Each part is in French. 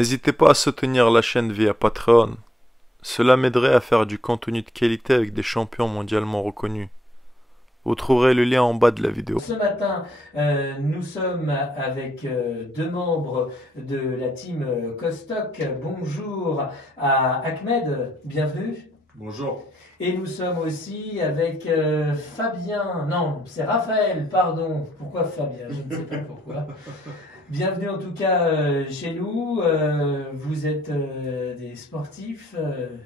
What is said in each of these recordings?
N'hésitez pas à soutenir la chaîne via Patreon. Cela m'aiderait à faire du contenu de qualité avec des champions mondialement reconnus. Vous trouverez le lien en bas de la vidéo. Ce matin, nous sommes avec deux membres de la team Costock. Bonjour à Ahmed, bienvenue. Bonjour. Et nous sommes aussi avec Fabien, non, c'est Raphaël, pardon. Pourquoi Fabien? Je ne sais pas pourquoi. Bienvenue en tout cas chez nous. Vous êtes des sportifs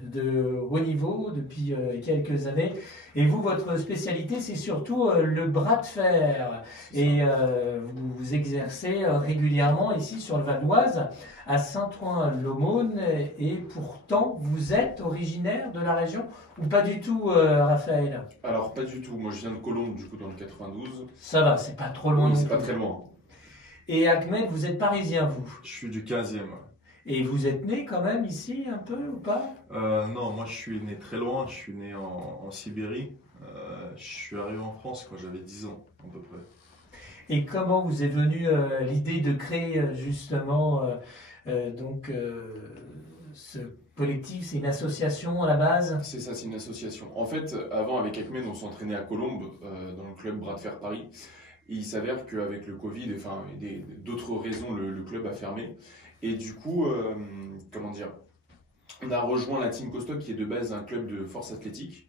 de haut niveau depuis quelques années. Et vous, votre spécialité, c'est surtout le bras de fer. Et vous vous exercez régulièrement ici sur le Val d'Oise, à Saint-Ouen-l'Aumône. Et pourtant, vous êtes originaire de la région ou pas du tout, Raphaël? Alors, pas du tout. Moi, je viens de Colombes, du coup, dans le 92. Ça va, c'est pas trop loin. Oui, non c'est pas plus. très loin. Et Ahmed, vous êtes parisien, vous? Je suis du 15e. Et vous êtes né quand même ici, un peu ou pas? Non, moi je suis né très loin, je suis né en Sibérie. Je suis arrivé en France quand j'avais 10 ans, à peu près. Et comment vous est venue l'idée de créer justement ce collectif? C'est une association à la base? C'est ça, c'est une association. En fait, avant, avec Ahmed, on s'entraînait à Colombes, dans le club Bras de Fer Paris. Et il s'avère qu'avec le Covid, enfin, d'autres raisons, le club a fermé. Et du coup, comment dire, on a rejoint la Team Costock, qui est de base un club de force athlétique.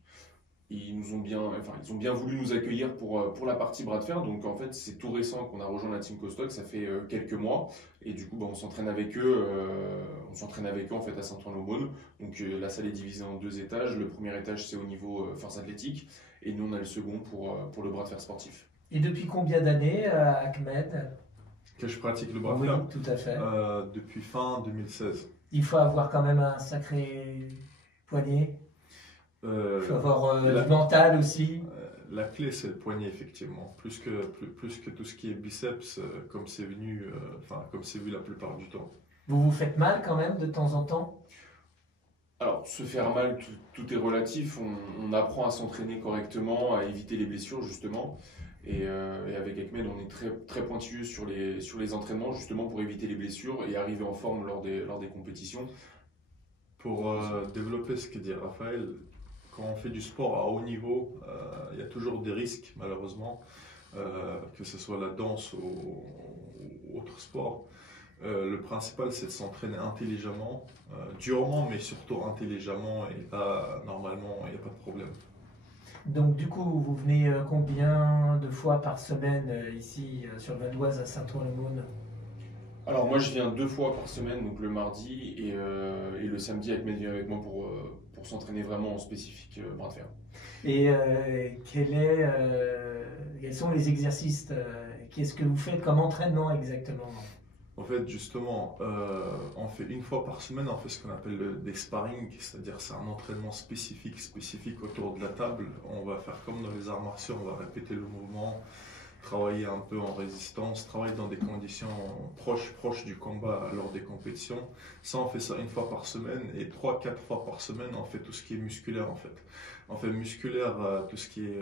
Ils ont bien voulu nous accueillir pour la partie bras de fer. Donc en fait, c'est tout récent qu'on a rejoint la Team Costock, ça fait quelques mois. Et du coup, on s'entraîne avec eux. En fait à Saint-Ouen-l'Aumône. Donc la salle est divisée en deux étages. Le premier étage, c'est au niveau force athlétique. Et nous, on a le second pour le bras de fer sportif. Et depuis combien d'années, Ahmed? Que je pratique le bras de Oui, fer tout à fait. depuis fin 2016. Il faut avoir quand même un sacré poignet. Il faut avoir du mental aussi. La clé, c'est le poignet, effectivement. Plus que tout ce qui est biceps, comme c'est venu, comme c'est vu la plupart du temps. Vous vous faites mal quand même de temps en temps? Alors, se faire mal, tout est relatif. On apprend à s'entraîner correctement, à éviter les blessures, justement. Et avec Ahmed, on est très, très pointilleux sur les entraînements, justement pour éviter les blessures et arriver en forme lors des compétitions. Pour développer ce que dit Raphaël, quand on fait du sport à haut niveau, il y a toujours des risques, malheureusement, que ce soit la danse ou autre sport. Le principal, c'est de s'entraîner intelligemment, durement, mais surtout intelligemment, et là, normalement, il n'y a pas de problème. Donc du coup, vous venez combien de fois par semaine ici sur le Val d'Oise à Saint-Ouen-l'Aumône? Alors moi je viens 2 fois par semaine, donc le mardi et le samedi. Ahmed vient avec moi pour s'entraîner vraiment en spécifique bras de fer. Et quels sont les exercices? Qu'est-ce que vous faites comme entraînement exactement? En fait, justement, on fait une fois par semaine, on fait ce qu'on appelle des sparring, c'est-à-dire c'est un entraînement spécifique autour de la table. On va faire comme dans les arts martiaux, on va répéter le mouvement, travailler un peu en résistance, travailler dans des conditions proches du combat lors des compétitions. Ça, on fait ça une fois par semaine et 3-4 fois par semaine, on fait tout ce qui est musculaire en fait. On fait musculaire, tout ce qui est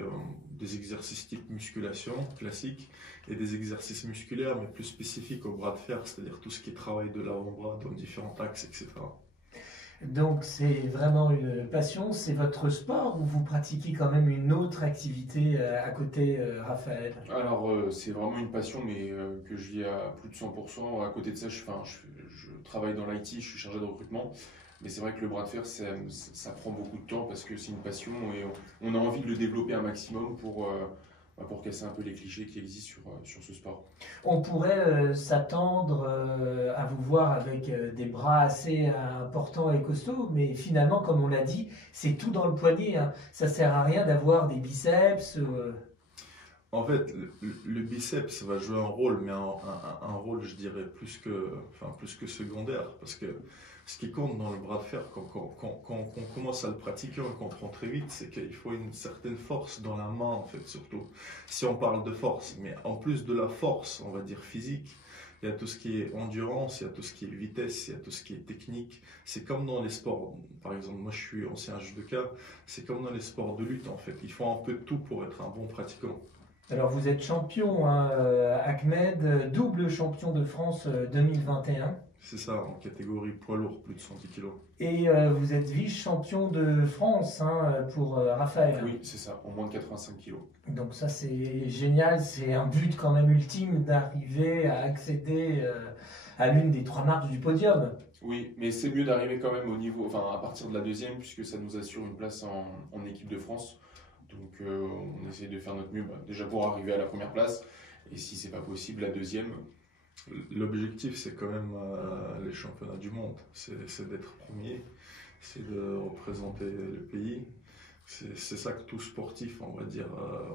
des exercices type musculation classique et des exercices musculaires mais plus spécifiques au bras de fer, c'est-à-dire tout ce qui est travail de l'avant-bras dans différents axes, etc. Donc c'est vraiment une passion, c'est votre sport ou vous pratiquez quand même une autre activité à côté, Raphaël? Alors c'est vraiment une passion mais que je vis à plus de 100%. À côté de ça, je travaille dans l'IT, je suis chargé de recrutement. Mais c'est vrai que le bras de fer, ça prend beaucoup de temps parce que c'est une passion et on a envie de le développer un maximum pour casser un peu les clichés qui existent sur ce sport. On pourrait s'attendre à vous voir avec des bras assez importants et costauds, mais finalement, comme on l'a dit, c'est tout dans le poignet, hein. Ça sert à rien d'avoir des biceps. En fait, le biceps va jouer un rôle, mais un rôle, je dirais, plus que secondaire. Parce que ce qui compte dans le bras de fer, quand on commence à le pratiquer, on comprend très vite, c'est qu'il faut une certaine force dans la main, en fait, surtout. Si on parle de force, mais en plus de la force, on va dire physique, il y a tout ce qui est endurance, il y a tout ce qui est vitesse, il y a tout ce qui est technique. C'est comme dans les sports, par exemple, moi je suis ancien judoka, c'est comme dans les sports de lutte, en fait. Il faut un peu de tout pour être un bon pratiquant. Alors vous êtes champion, hein, Ahmed, double champion de France 2021. C'est ça, en catégorie poids lourd, plus de 110 kilos. Et vous êtes vice-champion de France hein, pour Raphaël. Oui, c'est ça, en moins de 85 kilos. Donc ça c'est génial, c'est un but quand même ultime d'arriver à accéder à l'une des 3 marches du podium. Oui, mais c'est mieux d'arriver quand même au niveau, enfin à partir de la deuxième, puisque ça nous assure une place en équipe de France. Donc on essaie de faire notre mieux, déjà pour arriver à la première place, et si c'est pas possible, la deuxième. L'objectif, c'est quand même les championnats du monde. C'est d'être premier, c'est de représenter le pays. C'est ça que tout sportif, on va dire,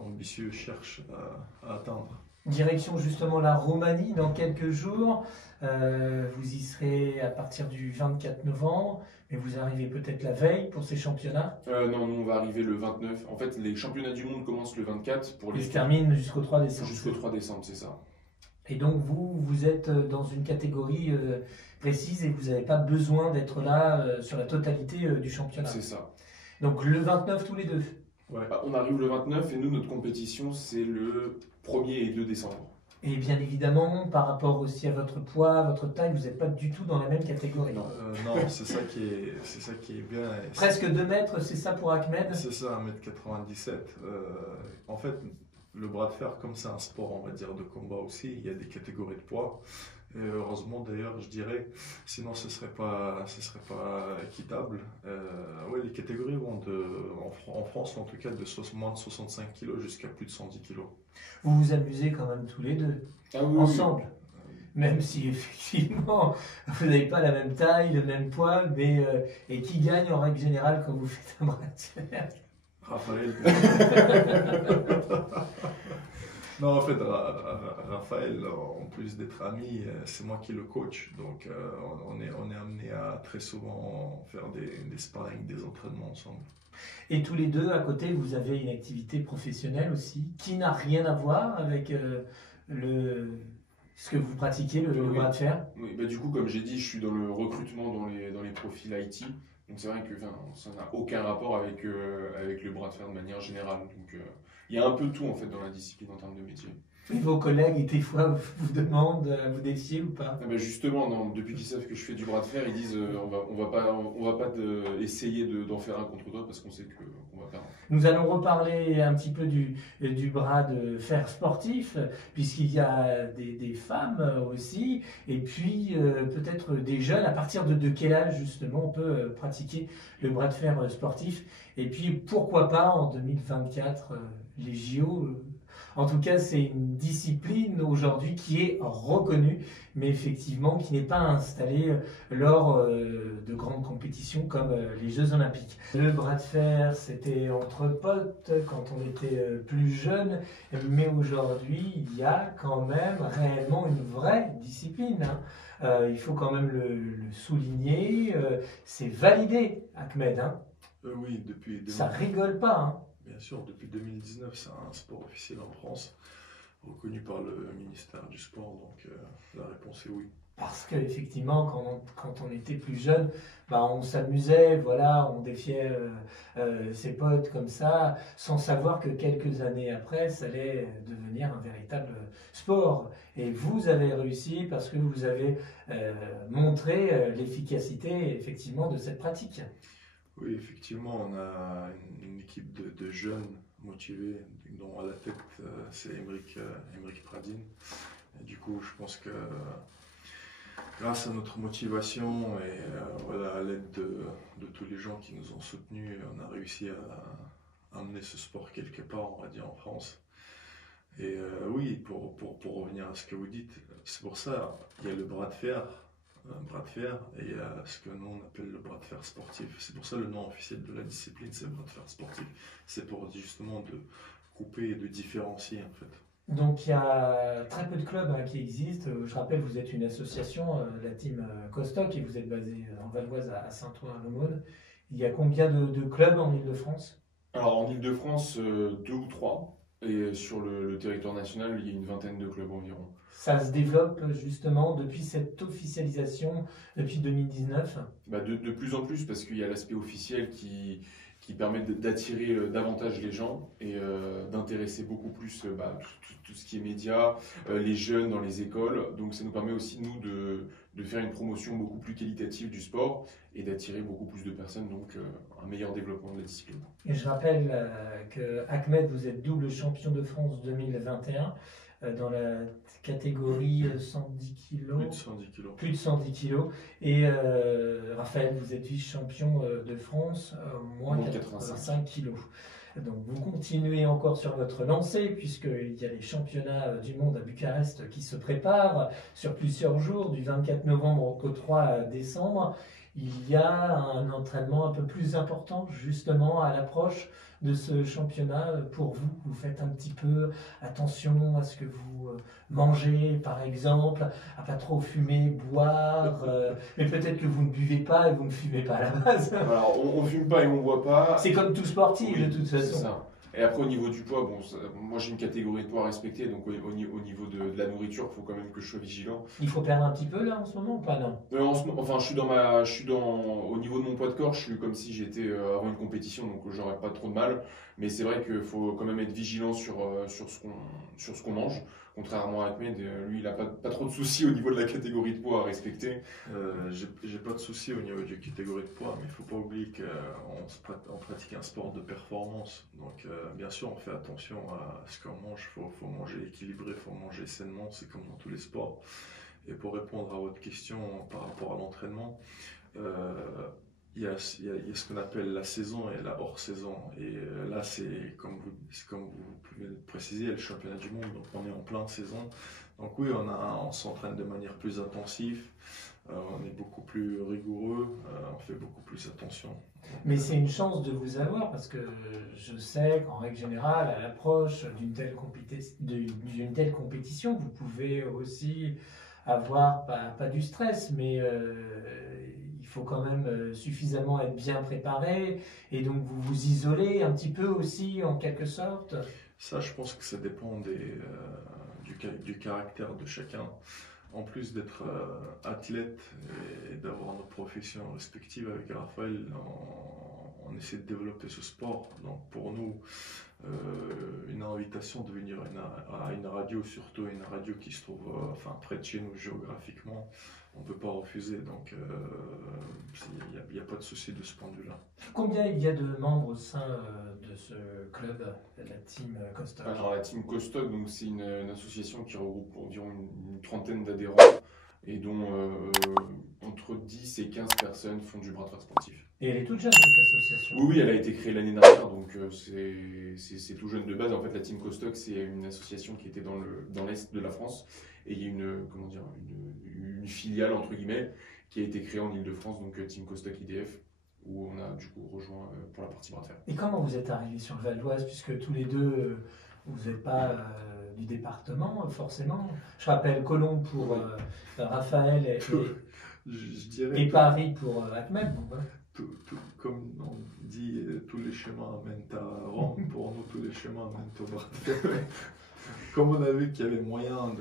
ambitieux cherche à atteindre. Direction justement la Roumanie dans quelques jours. Vous y serez à partir du 24 novembre, mais vous arrivez peut-être la veille pour ces championnats. Non, nous on va arriver le 29. En fait, les championnats du monde commencent le 24 pour Ils les se terminent jusqu'au 3 décembre. jusqu'au 3 décembre, c'est ça. Et donc vous êtes dans une catégorie précise et vous n'avez pas besoin d'être là sur la totalité du championnat. C'est ça. Donc le 29 tous les deux. Ouais. On arrive le 29 et nous, notre compétition, c'est le 1er et 2 décembre. Et bien évidemment, par rapport aussi à votre poids, votre taille, vous n'êtes pas du tout dans la même catégorie. Non. Non, c'est ça qui est bien. Et Presque 2 mètres, c'est ça pour Ahmed? c'est ça, 1m97. En fait, le bras de fer, comme c'est un sport, on va dire, de combat aussi, il y a des catégories de poids. Et heureusement, d'ailleurs, je dirais, sinon ce serait pas équitable. Ouais, les catégories vont en France, en tout cas, de moins de 65 kg jusqu'à plus de 110 kg. Vous vous amusez quand même tous les deux, Ah oui, ensemble. Même si effectivement, vous n'avez pas la même taille, le même poids, mais et qui gagne en règle générale quand vous faites un bras de fer? Raphaël. Non, en fait, Raphaël, en plus d'être ami, c'est moi qui le coach. Donc, on est amené à très souvent faire des sparring, des entraînements ensemble. Et tous les deux, à côté, vous avez une activité professionnelle aussi, qui n'a rien à voir avec ce que vous pratiquez, le Oui. bras de fer. Oui, du coup, comme j'ai dit, je suis dans le recrutement dans les profils IT. Donc c'est vrai que ça n'a aucun rapport avec le bras de fer de manière générale. Donc il y a un peu de tout en fait dans la discipline en termes de métier. Et vos collègues, des fois, vous demandent à vous défier ou pas? Justement, non, depuis qu'ils savent que je fais du bras de fer, ils disent on va pas essayer d'en faire un contre toi parce qu'on sait qu'on va perdre. Nous allons reparler un petit peu du bras de fer sportif, puisqu'il y a des femmes aussi, et puis peut-être des jeunes. À partir de quel âge, justement, on peut pratiquer le bras de fer sportif? Et puis, pourquoi pas, en 2024, les JO en tout cas, c'est une discipline aujourd'hui qui est reconnue, mais effectivement qui n'est pas installée lors de grandes compétitions comme les Jeux Olympiques. Le bras de fer, c'était entre potes quand on était plus jeune, mais aujourd'hui, il y a quand même réellement une vraie discipline. Il faut quand même le souligner. C'est validé, Ahmed. Oui, depuis Ça rigole pas. Bien sûr, depuis 2019, c'est un sport officiel en France, reconnu par le ministère du Sport, donc la réponse est oui. Parce qu'effectivement, quand on était plus jeune, on s'amusait, voilà, on défiait ses potes comme ça, sans savoir que quelques années après, ça allait devenir un véritable sport. Et vous avez réussi parce que vous avez montré l'efficacité, effectivement, de cette pratique. Oui, effectivement, on a une équipe de jeunes motivés, dont à la tête c'est Émeric Pradine. Et du coup, je pense que grâce à notre motivation et voilà, à l'aide de tous les gens qui nous ont soutenus, on a réussi à amener ce sport quelque part, on va dire, en France. Et oui, pour revenir à ce que vous dites, c'est pour ça il y a le bras de fer. Un bras de fer et ce que nous on appelle le bras de fer sportif. C'est pour ça le nom officiel de la discipline, c'est le bras de fer sportif. C'est pour justement de couper et de différencier en fait. Donc il y a très peu de clubs qui existent. Je rappelle, vous êtes une association, la team Costoc, et vous êtes basé en Valoise à Saint-Ouen-l'Aumône. Il y a combien de clubs en Ile-de-France? Alors en Ile-de-France, 2 ou 3. Et sur le territoire national, il y a une vingtaine de clubs environ. Ça se développe justement depuis cette officialisation, depuis 2019. De plus en plus, parce qu'il y a l'aspect officiel qui qui permet d'attirer davantage les gens et d'intéresser beaucoup plus tout ce qui est médias, les jeunes dans les écoles. Donc ça nous permet aussi, nous, de faire une promotion beaucoup plus qualitative du sport et d'attirer beaucoup plus de personnes, donc un meilleur développement de la discipline. Et je rappelle que Ahmed, vous êtes double champion de France 2021 dans la catégorie 110 kg. Plus de 110 kilos. Plus de 110 kg. Et Raphaël, vous êtes vice-champion de France, moins 85 kg. Donc vous continuez encore sur votre lancée puisqu'il y a les championnats du monde à Bucarest qui se préparent sur plusieurs jours, du 24 novembre au 3 décembre. Il y a un entraînement un peu plus important justement à l'approche de ce championnat pour vous. Vous faites un petit peu attention à ce que vous mangez par exemple, à pas trop fumer, boire, mais peut-être que vous ne buvez pas et vous ne fumez pas à la base. Alors on ne fume pas et on ne boit pas. C'est comme tout sportif oui, de toute façon. C'est ça. Et après, au niveau du poids, moi j'ai une catégorie de poids à respecter, donc au niveau de la nourriture, il faut quand même que je sois vigilant. Il faut perdre un petit peu là en ce moment ou pas, non? Enfin, au niveau de mon poids de corps, je suis comme si j'étais avant une compétition, donc j'aurais pas trop de mal. Mais c'est vrai qu'il faut quand même être vigilant sur ce qu'on mange. Contrairement à Ahmed, lui, il n'a pas trop de soucis au niveau de la catégorie de poids à respecter. J'ai pas de soucis au niveau de la catégorie de poids, mais il ne faut pas oublier qu'on pratique un sport de performance. Donc, bien sûr, on fait attention à ce qu'on mange. Il faut manger équilibré, il faut manger sainement, c'est comme dans tous les sports. Et pour répondre à votre question par rapport à l'entraînement, il y a ce qu'on appelle la saison et la hors-saison. Et là, c'est comme vous pouvez le préciser, le championnat du monde, donc on est en pleine saison. Donc oui, on s'entraîne de manière plus intensive, on est beaucoup plus rigoureux, on fait beaucoup plus attention. Mais c'est une chance de vous avoir parce que je sais qu'en règle générale, à l'approche d'une telle compétition, vous pouvez aussi avoir, pas du stress, mais il faut quand même suffisamment être bien préparé et donc vous vous isolez un petit peu aussi en quelque sorte. Ça, je pense que ça dépend du caractère de chacun. En plus d'être athlète et d'avoir nos professions respectives avec Raphaël, on essaie de développer ce sport. Donc pour nous, une invitation de venir à une radio, surtout une radio qui se trouve près de chez nous géographiquement, on ne peut pas refuser. Donc il n'y a pas de souci de ce point de vue-là. Combien il y a de membres au sein de ce club, la team Costoc? Alors la team Costoc, donc c'est une association qui regroupe environ une trentaine d'adhérents et dont entre 10 et 15 personnes font du bras de fer sportif. Et elle est toute jeune cette association? Oui, elle a été créée l'année dernière, donc c'est tout jeune de base. En fait, la team Costoc, c'est une association qui était dans l'est de la France et il y a une filiale entre guillemets qui a été créée en Île-de-France, donc Team Costoc IDF, où on a du coup rejoint pour la partie bras de fer. Et comment vous êtes arrivés sur le Val d'Oise, puisque tous les deux, vous n'êtes pas du département, forcément. Je rappelle Colombes pour Raphaël et Paris pour Ahmed. Donc, voilà. Comme on dit, tous les chemins amènent à Rome. Pour nous, tous les chemins amènent au bras de fer. Comme on a vu qu'il y avait moyen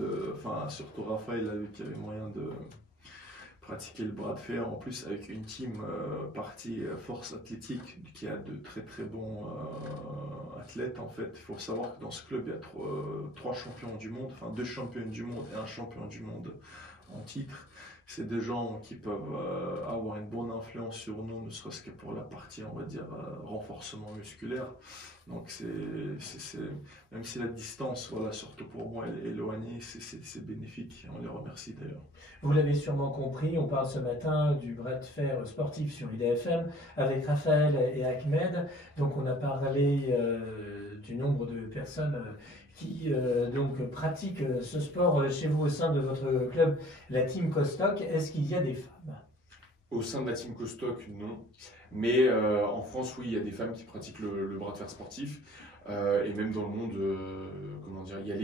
surtout Raphaël a vu qu'il y avait moyen de pratiquer le bras de fer, en plus avec une team partie force athlétique qui a de très très bons athlètes en fait. Il faut savoir que dans ce club il y a trois champions du monde, 2 champions du monde et un champion du monde en titre. C'est des gens qui peuvent avoir une bonne influence sur nous, ne serait-ce que pour la partie, on va dire, renforcement musculaire. Donc, même si la distance, surtout pour moi, elle est éloignée, c'est bénéfique. On les remercie d'ailleurs. Vous l'avez sûrement compris, on parle ce matin du bras de fer sportif sur IDFM avec Raphaël et Ahmed. Donc, on a parlé du nombre de personnes qui pratiquent ce sport chez vous au sein de votre club, la Team Costoc. Est-ce qu'il y a des femmes? Au sein de la Team Costoc, non. Mais en France, oui, il y a des femmes qui pratiquent le bras de fer sportif. Et même dans le monde, il y a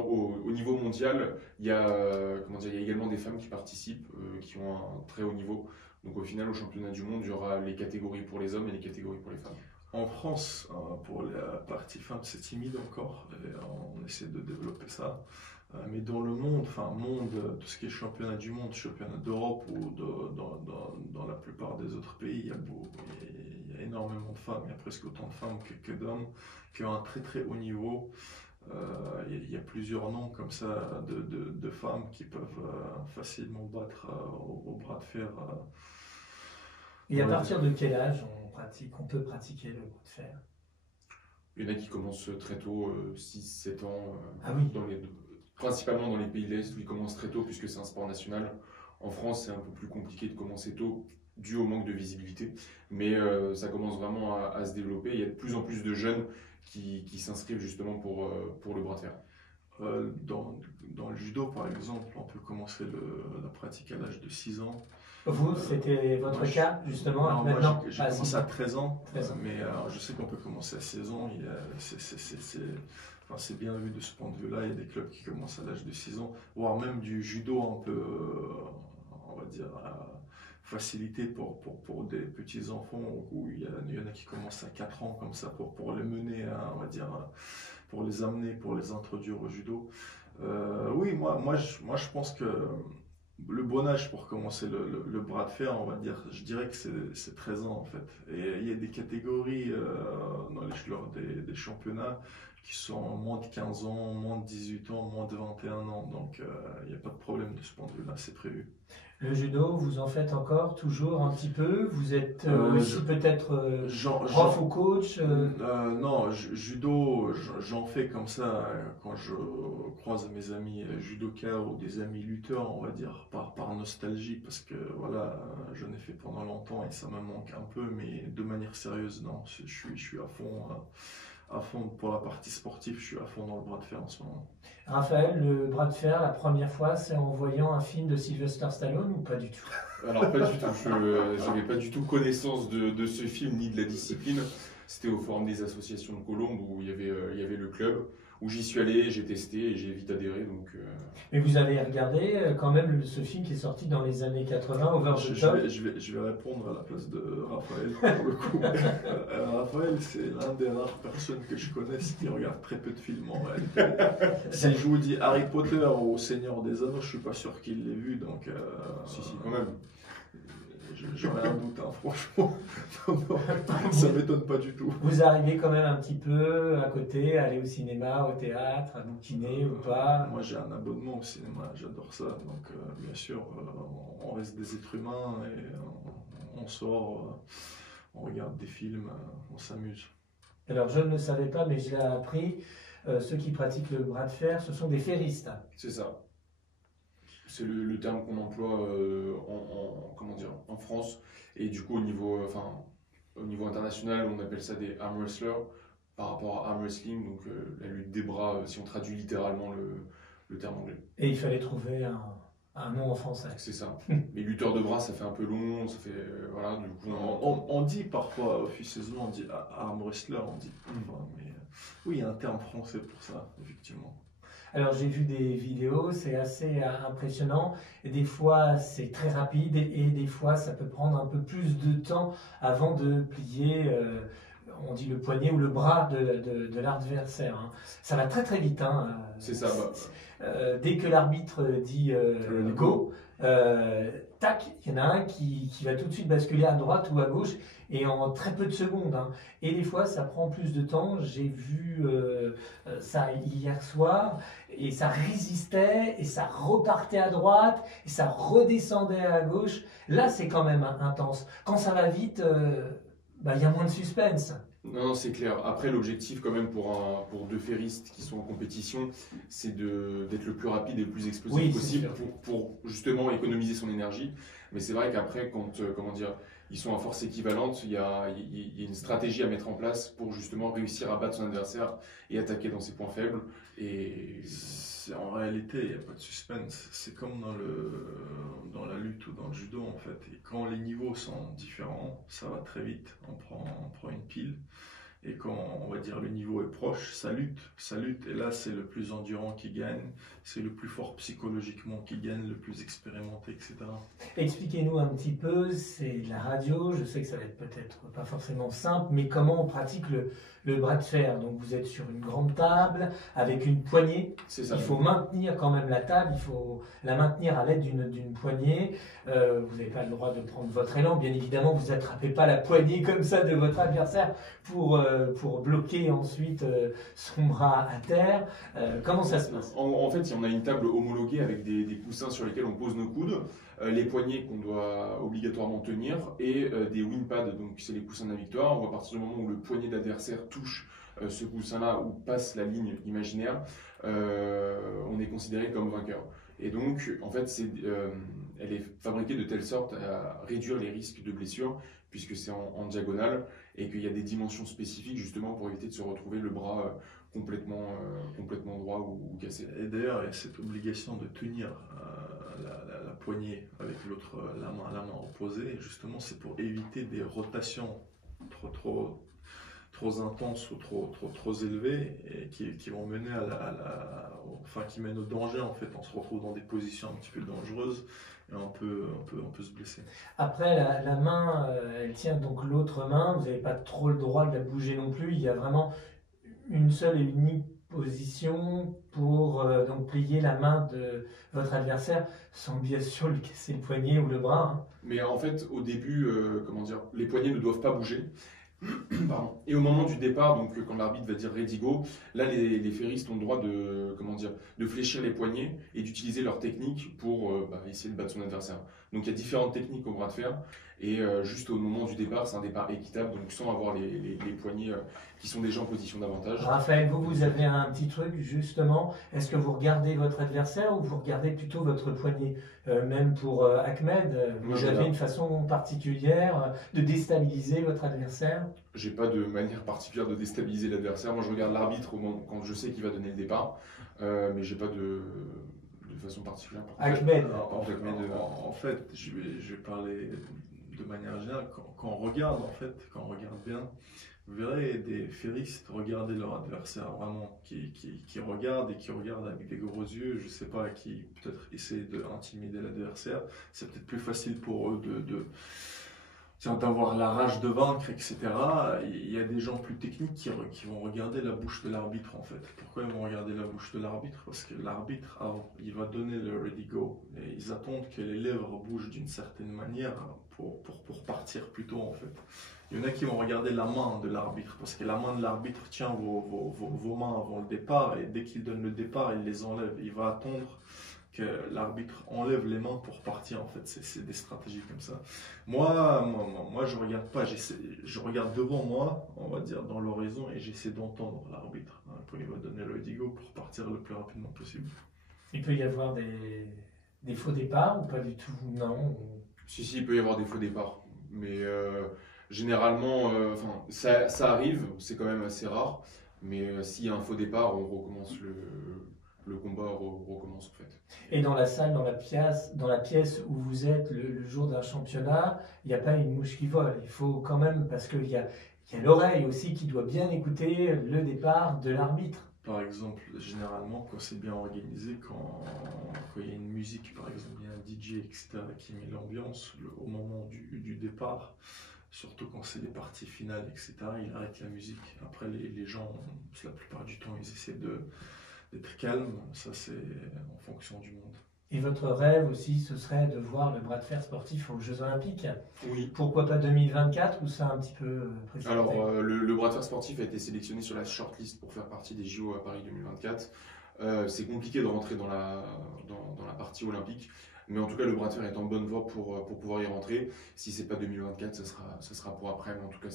au niveau mondial, il y a également des femmes qui participent, qui ont un très haut niveau. Donc au final, au championnat du monde, il y aura les catégories pour les hommes et les catégories pour les femmes. En France, pour la partie femmes, c'est timide encore, et on essaie de développer ça. Mais dans le monde, tout ce qui est championnat du monde, championnat d'Europe ou dans la plupart des autres pays, il y il y a énormément de femmes, il y a presque autant de femmes que d'hommes qui ont un très très haut niveau. Il y a plusieurs noms comme ça de femmes qui peuvent facilement battre au bras de fer. Et à partir de quel âge on peut pratiquer le bras de fer? Il y en a qui commencent très tôt, 6-7 ans, Ah oui. principalement dans les pays de l'Est où ils commencent très tôt puisque c'est un sport national. En France, c'est un peu plus compliqué de commencer tôt dû au manque de visibilité, mais ça commence vraiment à se développer. Il y a de plus en plus de jeunes qui s'inscrivent justement pour le bras de fer. Dans le judo, par exemple, on peut commencer la pratique à l'âge de 6 ans. Vous, c'était votre cas, justement, non, maintenant? Moi, j'ai commencé à 13 ans, 13 ans. mais je sais qu'on peut commencer à 16 ans. C'est bien vu de ce point de vue-là. Il y a des clubs qui commencent à l'âge de 6 ans, voire même du judo un peu, on va dire, facilité pour des petits enfants, où il y en a qui commencent à 4 ans, comme ça, pour les mener, on va dire, pour les amener, pour les introduire au judo. Oui, moi, je pense que le bon âge pour commencer le bras de fer, on va dire, je dirais que c'est 13 ans en fait. Et il y a des catégories lors des championnats qui sont moins de 15 ans, moins de 18 ans, moins de 21 ans. Donc il n'y a pas de problème de ce point de vue-là, c'est prévu. Le judo, vous en faites encore, toujours un petit peu? Vous êtes aussi peut-être prof ou coach? Non, judo, j'en fais comme ça quand je croise mes amis judokas ou des amis lutteurs, on va dire, par nostalgie, parce que voilà, j'en ai fait pendant longtemps et ça me manque un peu, mais de manière sérieuse, non, je suis à fond pour la partie sportive, je suis à fond dans le bras de fer en ce moment. Raphaël, le bras de fer, la première fois, c'est en voyant un film de Sylvester Stallone ou pas du tout? Alors pas du tout, je n'avais pas du tout connaissance de ce film ni de la discipline. C'était au forum des associations de Colombes où il y avait le club, où j'y suis allé, j'ai testé et j'ai vite adhéré. Mais vous avez regardé quand même ce film qui est sorti dans les années 80, Over the Top? Je vais répondre à la place de Raphaël pour le coup. Raphaël, c'est l'un des rares personnes que je connaisse qui regarde très peu de films en réalité. Si je vous dis Harry Potter ou Seigneur des Anneaux, je suis pas sûr qu'il l'ait vu, donc Si, quand même. j'aurais un doute, hein, franchement. Non, ça m'étonne pas du tout. Vous arrivez quand même un petit peu à côté, à aller au cinéma, au théâtre, à bouquiner ou pas? Moi j'ai un abonnement au cinéma, j'adore ça, donc bien sûr, on reste des êtres humains et on sort, on regarde des films, on s'amuse. Alors je ne le savais pas, mais je l'ai appris. Ceux qui pratiquent le bras de fer, ce sont des ferristes. C'est ça. C'est le terme qu'on emploie comment dire, en France. Et du coup, au niveau international, on appelle ça des arm wrestlers par rapport à arm wrestling, donc la lutte des bras, si on traduit littéralement le terme anglais. Et il fallait trouver un nom en français. C'est ça. Mais lutteur de bras, ça fait un peu long, ça fait. Voilà, du coup. On dit parfois, officieusement, on dit arm wrestler, on dit parfois, mais oui, il y a un terme français pour ça, effectivement. Alors j'ai vu des vidéos, c'est assez impressionnant. Et des fois c'est très rapide et des fois ça peut prendre un peu plus de temps avant de plier, on dit le poignet ou le bras de l'adversaire. Hein. Ça va très très vite. Hein. C'est ça. Dès que l'arbitre dit go, tac, il y en a un qui va tout de suite basculer à droite ou à gauche et en très peu de secondes. Hein. Et des fois, ça prend plus de temps. J'ai vu ça hier soir et ça résistait et ça repartait à droite et ça redescendait à gauche. Là, c'est quand même intense. Quand ça va vite, il y a moins de suspense. Non, c'est clair. Après, l'objectif, quand même, pour deux ferristes qui sont en compétition, c'est d'être le plus rapide et le plus explosif possible pour justement économiser son énergie. Mais c'est vrai qu'après, quand ils sont à force équivalente, il y a une stratégie à mettre en place pour justement réussir à battre son adversaire et attaquer dans ses points faibles. Et en réalité, il n'y a pas de suspense. C'est comme dans la lutte ou dans le judo, en fait. Et quand les niveaux sont différents, ça va très vite. On prend une pile. Et quand, on va dire, le niveau est proche, ça lutte. Et là, c'est le plus endurant qui gagne, c'est le plus fort psychologiquement qui gagne, le plus expérimenté, etc. Expliquez-nous un petit peu, c'est de la radio, je sais que ça va être peut-être pas forcément simple, mais comment on pratique le bras de fer? Donc vous êtes sur une grande table avec une poignée, C'est ça. il faut maintenir quand même la table, il faut la maintenir à l'aide d'une poignée. Vous n'avez pas le droit de prendre votre élan, bien évidemment, vous n'attrapez pas la poignée comme ça de votre adversaire pour bloquer ensuite son bras à terre. Comment ça se passe? En fait, on a une table homologuée avec des coussins sur lesquels on pose nos coudes, les poignets qu'on doit obligatoirement tenir et des wing pads, donc c'est les coussins de la victoire. On va partir du moment où le poignet d'adversaire touche ce coussin-là ou passe la ligne imaginaire, on est considéré comme vainqueur. Et donc, en fait, elle est fabriquée de telle sorte à réduire les risques de blessure, puisque c'est en diagonale et qu'il y a des dimensions spécifiques justement pour éviter de se retrouver le bras complètement droit ou cassé. Et d'ailleurs, il y a cette obligation de tenir la poignée avec la main opposée. Et justement, c'est pour éviter des rotations trop intenses ou trop élevées et qui vont mener qui mènent au danger en fait. On se retrouve dans des positions un petit peu dangereuses et on peut se blesser. Après, la main, elle tient donc l'autre main, vous n'avez pas trop le droit de la bouger non plus, il y a vraiment une seule et unique position pour donc plier la main de votre adversaire sans bien sûr lui casser le poignet ou le bras. Hein. Mais en fait, au début, les poignets ne doivent pas bouger. Pardon. Et au moment du départ, donc quand l'arbitre va dire ready go, là les ferristes ont le droit de fléchir les poignets et d'utiliser leur technique pour essayer de battre son adversaire. Donc il y a différentes techniques au bras de fer et juste au moment du départ, c'est un départ équitable, donc sans avoir les poignets qui sont déjà en position d'avantage. Raphaël, vous avez un petit truc justement, est-ce que vous regardez votre adversaire ou vous regardez plutôt votre poignet? Même pour Ahmed, vous avez une façon particulière de déstabiliser votre adversaire? J'ai pas de manière particulière de déstabiliser l'adversaire. Moi, je regarde l'arbitre quand je sais qu'il va donner le départ, mais j'ai pas de façon particulière. Ahmed. En fait, je vais parler de manière générale. Quand on regarde bien, vous verrez des ferristes regarder leur adversaire vraiment, qui regardent avec des gros yeux, je sais pas, qui peut-être essaient d'intimider l'adversaire. C'est peut-être plus facile pour eux d'avoir la rage de vaincre, etc. Il y a des gens plus techniques qui vont regarder la bouche de l'arbitre en fait. Pourquoi ils vont regarder la bouche de l'arbitre? Parce que l'arbitre, il va donner le ready go. Et ils attendent que les lèvres bougent d'une certaine manière pour partir plus tôt en fait. Il y en a qui vont regarder la main de l'arbitre, parce que la main de l'arbitre tient vos mains avant le départ, et dès qu'il donne le départ, il les enlève. Il va attendre que l'arbitre enlève les mains pour partir, en fait. C'est des stratégies comme ça. Moi, je regarde pas, je regarde devant moi, on va dire, dans l'horizon, et j'essaie d'entendre l'arbitre. Quand il va donner le digo pour partir le plus rapidement possible. Il peut y avoir des faux départs ou pas du tout? Non. Si, il peut y avoir des faux départs. Mais généralement, ça arrive, c'est quand même assez rare. Mais s'il y a un faux départ, on recommence le combat recommence en fait. Et dans la salle, dans la pièce où vous êtes le jour d'un championnat, il n'y a pas une mouche qui vole. Il faut quand même, parce qu'il y a l'oreille aussi qui doit bien écouter le départ de l'arbitre. Par exemple, généralement, quand c'est bien organisé, quand il y a une musique, par exemple, il y a un DJ, etc., qui met l'ambiance au moment du départ, surtout quand c'est des parties finales, etc., il arrête la musique. Après, les gens, la plupart du temps, ils essaient d'être calmes. Ça, c'est en fonction du monde. Et votre rêve aussi, ce serait de voir le bras de fer sportif aux Jeux Olympiques? Oui. Pourquoi pas 2024 ou ça un petit peu précipité? Alors, le bras de fer sportif a été sélectionné sur la shortlist pour faire partie des JO à Paris 2024. C'est compliqué de rentrer dans la partie olympique, mais en tout cas, le bras de fer est en bonne voie pour pouvoir y rentrer. Si c'est pas 2024, ça sera pour après, mais en tout cas,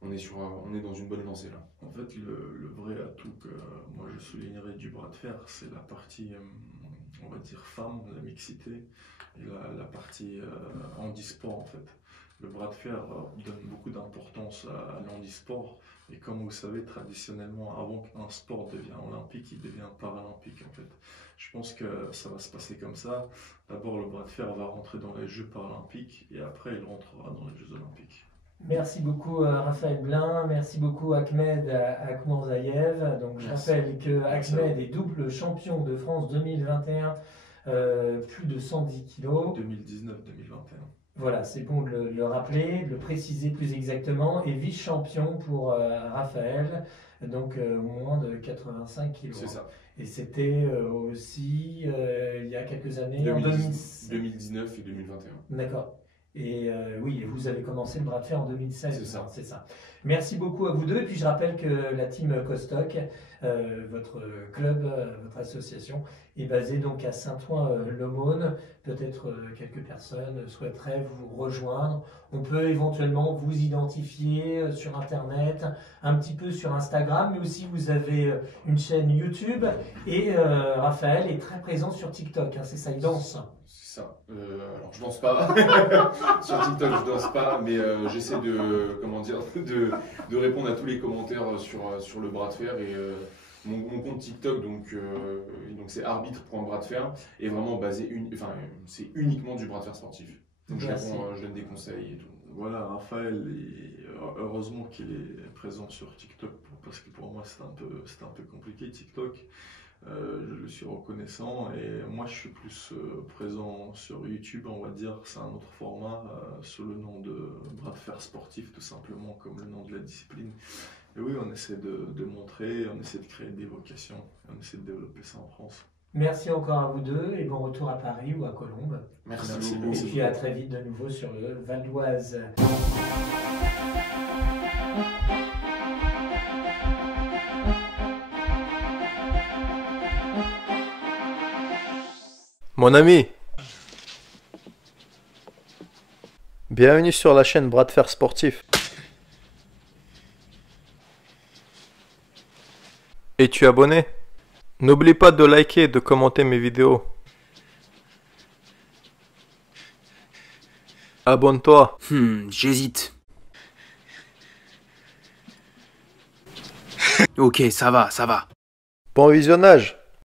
on est dans une bonne lancée là. En fait, le vrai atout que moi je soulignerais du bras de fer, c'est la partie, on va dire, femme, la mixité, et la partie handisport en fait. Le bras de fer donne beaucoup d'importance à l'handisport, et comme vous savez, traditionnellement, avant qu'un sport devienne olympique, il devient paralympique en fait. Je pense que ça va se passer comme ça. D'abord, le bras de fer va rentrer dans les Jeux paralympiques, et après, il rentrera dans les Jeux olympiques. Merci beaucoup Raphaël Blin, merci beaucoup Ahmed Akmourzaïev. Donc je Merci. rappelle que Merci à Ahmed est double champion de France 2021, plus de 110 kilos. 2019-2021. Voilà, c'est bon de le rappeler, de le préciser plus exactement. Et vice-champion pour Raphaël, donc moins de 85 kilos. C'est ça. Et c'était aussi il y a quelques années, en 2019 et 2021. D'accord. Et oui, vous avez commencé le bras de fer en 2016. C'est ça. C'est ça. Merci beaucoup à vous deux. Et puis je rappelle que la team Costoc, votre club, votre association, est basée donc à Saint-Ouen-l'Aumône. Peut-être quelques personnes souhaiteraient vous rejoindre. On peut éventuellement vous identifier sur Internet, un petit peu sur Instagram, mais aussi vous avez une chaîne YouTube. Et Raphaël est très présent sur TikTok. Hein, c'est ça, il danse. C'est ça. Alors je danse pas. Sur TikTok je danse pas, mais j'essaie de répondre à tous les commentaires sur le bras de fer et mon compte TikTok donc c'est arbitre.bras de fer est vraiment basé c'est uniquement du bras de fer sportif. Donc je donne des conseils et tout. Voilà, Raphaël, heureusement qu'il est présent sur TikTok parce que pour moi c'est un peu compliqué TikTok. Je le suis reconnaissant et moi je suis plus présent sur YouTube, on va dire, c'est un autre format sous le nom de bras de fer sportif tout simplement comme le nom de la discipline. Et oui, on essaie de montrer, on essaie de créer des vocations, on essaie de développer ça en France. Merci encore à vous deux et bon retour à Paris ou à Colombes. Merci Et beaucoup. puis à très vite de nouveau sur le Val d'Oise. Mon ami, bienvenue sur la chaîne Bras de fer sportif. Es-tu abonné? N'oublie pas de liker et de commenter mes vidéos. Abonne-toi. J'hésite. Ok, ça va. Bon visionnage.